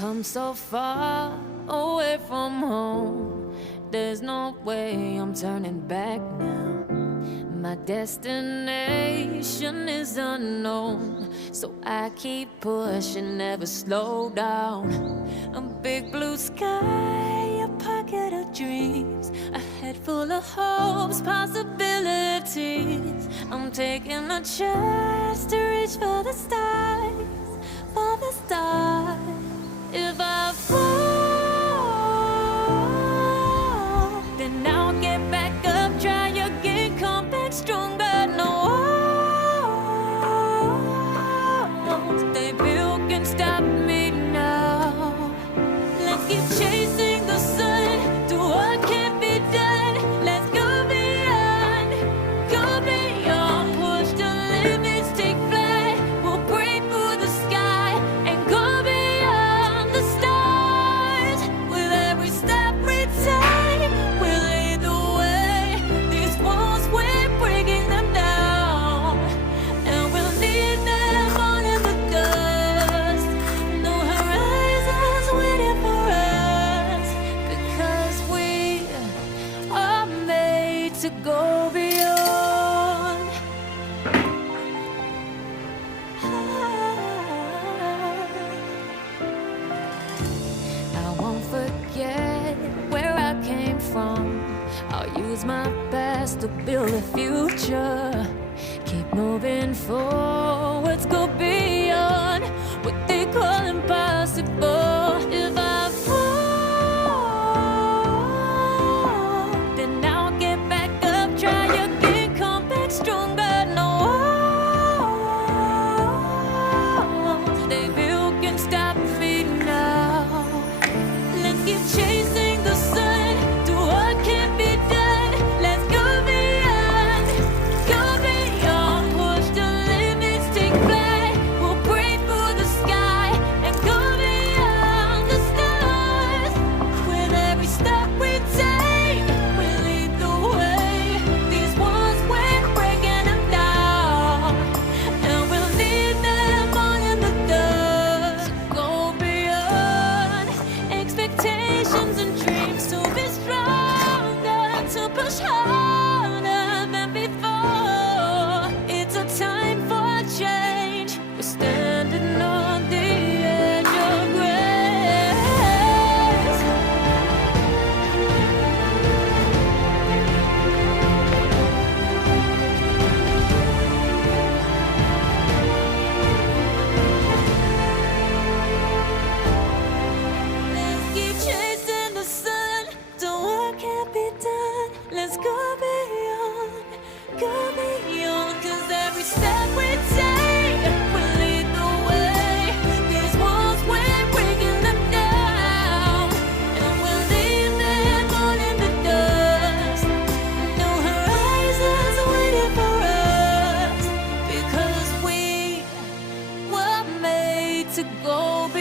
come so far away from home. There's no way I'm turning back now. My destination is unknown, so I keep pushing, never slow down. A big blue sky, a pocket of dreams, a head full of hopes, possibilities. I'm taking a chance to reach for the stars, for the stars. If I fall, then I'll get back up, try again, come back stronger. No walls they built can stop me now. Let's keep chasing the sun, do what can't be done. Let's go beyond, push the limits, take flight. We'll break through the sky and go beyond the stars. With every step we take, we'll lead the way. These walls, we're breaking them down, and we'll leave them all in the dust. No horizons waiting for us, because we are made to go beyond. I won't forget where I came from. I'll use my best to build a future. Keep moving forwards, go beyond what they call impossible. If I fall, then I'll get back up, try again, come back stronger. No walls they built can stop me now. Let's keep chasing the sun, do what can't be done. Let's go beyond, push the limits, take flight. We'll break through the sky and go beyond the stars. With every step we take, we lead the way. These walls, we're breaking them down, and we'll leave them all in the dust. Go beyond expectations and dreams, to be stronger, to push harder than before. It's a time for change. We're standing on the edge of grace. Let's keep chasing the sun, do what can't be done. Let's go beyond, 'cause every step we take will lead the way. These walls, we're breaking them down, and we'll leave them all in the dust. No horizons waiting for us, because we were made to go beyond.